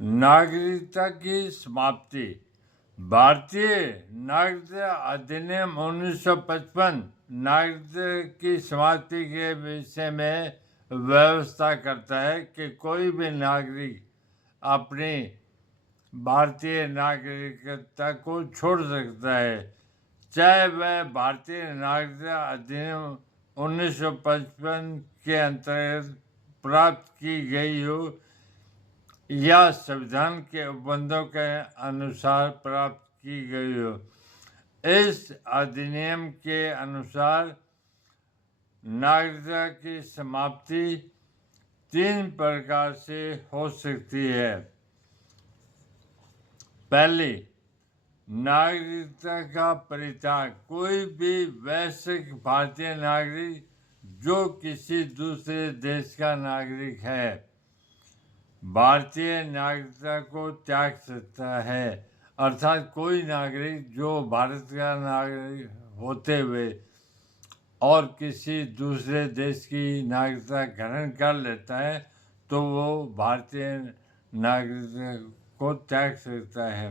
नागरिकता की समाप्ति। भारतीय नागरिकता अधिनियम 1955 नागरिकता की समाप्ति के विषय में व्यवस्था करता है कि कोई भी नागरिक अपनी भारतीय नागरिकता को छोड़ सकता है, चाहे वह भारतीय नागरिकता अधिनियम 1955 के अंतर्गत प्राप्त की गई हो या संविधान के उपबंधों के अनुसार प्राप्त की गई हो। इस अधिनियम के अनुसार नागरिकता की समाप्ति 3 प्रकार से हो सकती है। पहली, नागरिकता का परित्याग। कोई भी वैश्विक भारतीय नागरिक जो किसी दूसरे देश का नागरिक है भारतीय नागरिकता को त्याग सकता है, अर्थात कोई नागरिक जो भारत का नागरिक होते हुए और किसी दूसरे देश की नागरिकता ग्रहण कर लेता है तो वो भारतीय नागरिकता को त्याग सकता है।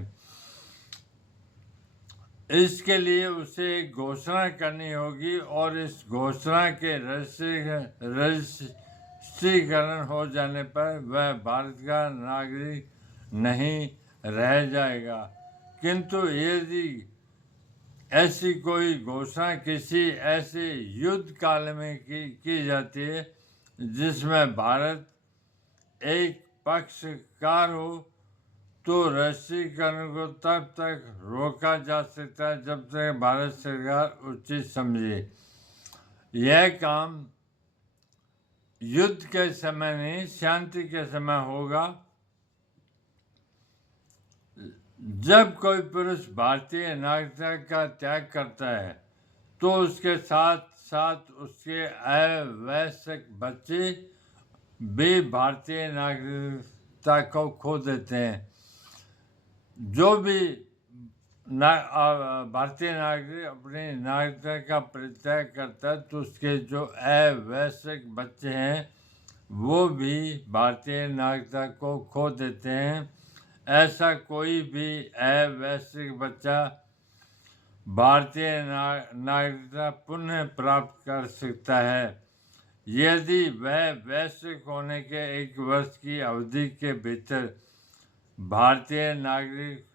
इसके लिए उसे एक घोषणा करनी होगी और इस घोषणा के रजिस्ट्रीकरण हो जाने पर वह भारत का नागरिक नहीं रह जाएगा। किंतु यदि ऐसी कोई घोषणा किसी ऐसे युद्ध काल में की जाती है जिसमें भारत एक पक्षकार हो तो रजिस्ट्रीकरण को तब तक रोका जा सकता है जब तक भारत सरकार उचित समझे। यह काम युद्ध के समय नहीं, शांति के समय होगा। जब कोई पुरुष भारतीय नागरिकता का त्याग करता है तो उसके साथ साथ उसके अवैश्विक बच्चे भी भारतीय नागरिकता को खो देते हैं। जो भी भारतीय नागरिक अपनी नागरिकता का परित्याग करता है तो उसके जो अवैश्विक बच्चे हैं वो भी भारतीय नागरिकता को खो देते हैं। ऐसा कोई भी अवैश्विक बच्चा भारतीय नागरिकता पुनः प्राप्त कर सकता है यदि वह वैश्विक होने के 1 वर्ष की अवधि के भीतर भारतीय नागरिक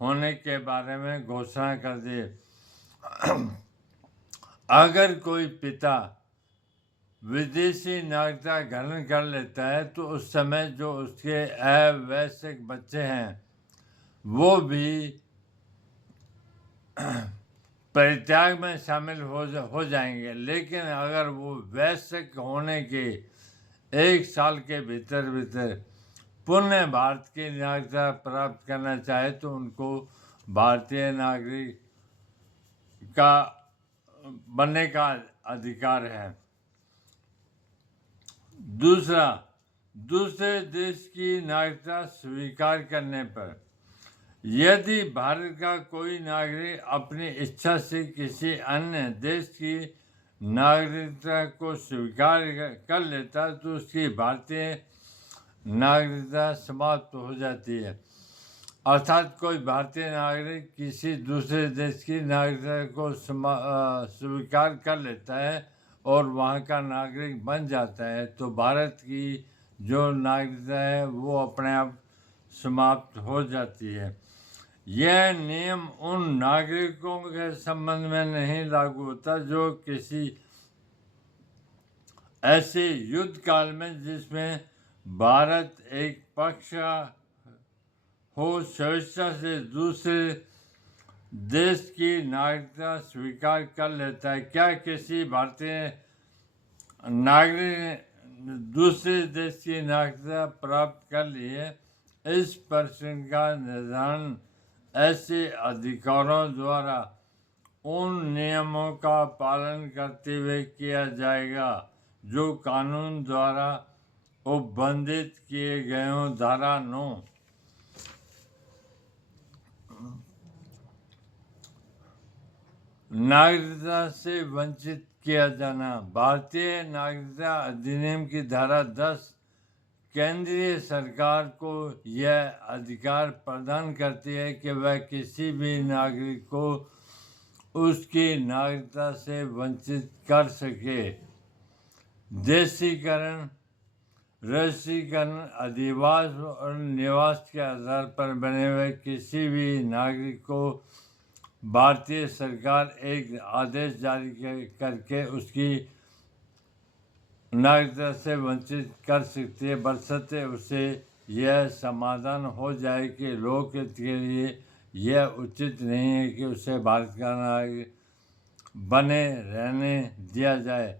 होने के बारे में घोषणा कर दे। अगर कोई पिता विदेशी नागरिकता ग्रहण कर लेता है तो उस समय जो उसके अवैश्विक बच्चे हैं वो भी परित्याग में शामिल हो जाएंगे। लेकिन अगर वो वैश्विक होने के 1 साल के भीतर पुनः भारत की नागरिकता प्राप्त करना चाहे तो उनको भारतीय नागरिक का बनने का अधिकार है। दूसरा, दूसरे देश की नागरिकता स्वीकार करने पर यदि भारत का कोई नागरिक अपनी इच्छा से किसी अन्य देश की नागरिकता को स्वीकार कर लेता तो उसकी भारतीय नागरिकता समाप्त हो जाती है। अर्थात कोई भारतीय नागरिक किसी दूसरे देश की नागरिकता को स्वीकार कर लेता है और वहाँ का नागरिक बन जाता है तो भारत की जो नागरिकता है वो अपने आप समाप्त हो जाती है। यह नियम उन नागरिकों के संबंध में नहीं लागू होता जो किसी ऐसे युद्ध काल में जिसमें भारत एक पक्ष हो स्वेच्छा से दूसरे देश की नागरिकता स्वीकार कर लेता है। क्या किसी भारतीय नागरिक ने दूसरे देश की नागरिकता प्राप्त कर ली है? इस प्रश्न का निर्धारण ऐसे अधिकारों द्वारा उन नियमों का पालन करते हुए किया जाएगा जो कानून द्वारा उपबंधित किए गए हों। धारा 9 नागरिकता से वंचित किया जाना। भारतीय नागरिकता अधिनियम की धारा 10 केंद्रीय सरकार को यह अधिकार प्रदान करती है कि वह किसी भी नागरिक को उसकी नागरिकता से वंचित कर सके। देशीकरण, राष्ट्रीयकरण, अधिवास और निवास के आधार पर बने हुए किसी भी नागरिक को भारतीय सरकार एक आदेश जारी करके उसकी नागरिकता से वंचित कर सकती है, बशर्ते उसे यह समाधान हो जाए कि लोकहित के लिए यह उचित नहीं है कि उसे भारत का नागरिक बने रहने दिया जाए।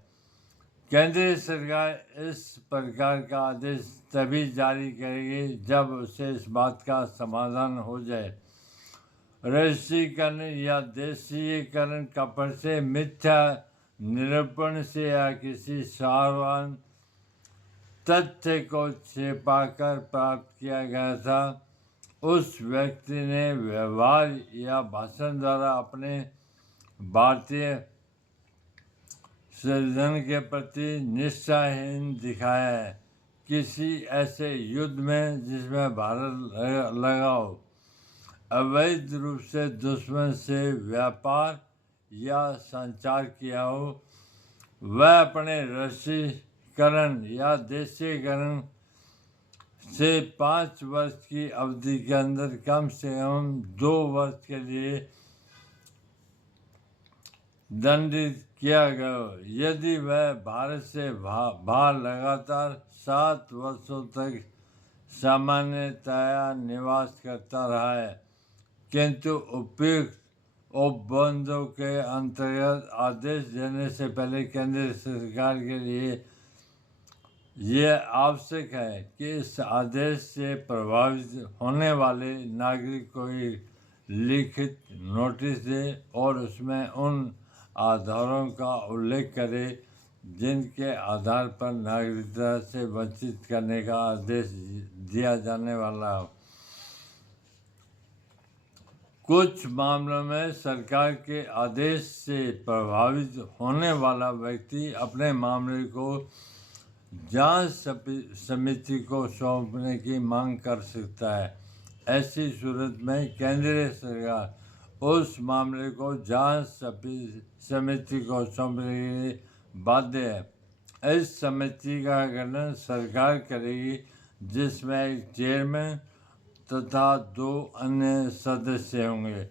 केंद्रीय सरकार इस प्रकार का आदेश तभी जारी करेगी जब उसे इस बात का समाधान हो जाए। राष्ट्रीयकरण या देशीयकरण कपट से, मिथ्या निरूपण से या किसी सार्वजनिक तथ्य को छिपाकर प्राप्त किया गया था। उस व्यक्ति ने व्यवहार या भाषण द्वारा अपने भारतीय सिटीजन के प्रति निष्ठाहीन दिखाया है। किसी ऐसे युद्ध में जिसमें भारत लगा हो, अवैध रूप से दुश्मन से व्यापार या संचार किया हो, वह अपने राष्ट्रीयकरण या देशीयकरण से 5 वर्ष की अवधि के अंदर कम से कम 2 वर्ष के लिए दंडित किया गया। यदि वह भारत से बाहर लगातार 7 वर्षों तक सामान्यतया निवास करता रहा है, किंतु उपयुक्त उपबंधों के अंतर्गत आदेश देने से पहले केंद्र सरकार के लिए यह आवश्यक है कि इस आदेश से प्रभावित होने वाले नागरिक को एक लिखित नोटिस दे और उसमें उन आधारों का उल्लेख करे जिनके आधार पर नागरिकता से वंचित करने का आदेश दिया जाने वाला हो। कुछ मामलों में सरकार के आदेश से प्रभावित होने वाला व्यक्ति अपने मामले को जांच समिति को सौंपने की मांग कर सकता है। ऐसी सूरत में केंद्रीय सरकार उस मामले को जांच समिति को सौंपने के लिए बाध्य है। इस समिति का गठन सरकार करेगी, जिसमें एक चेयरमैन तथा 2 अन्य सदस्य होंगे।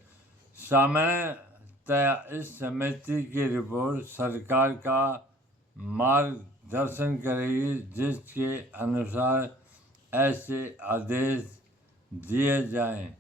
सामान्यतया इस समिति की रिपोर्ट सरकार का मार्गदर्शन करेगी, जिसके अनुसार ऐसे आदेश दिए जाएं।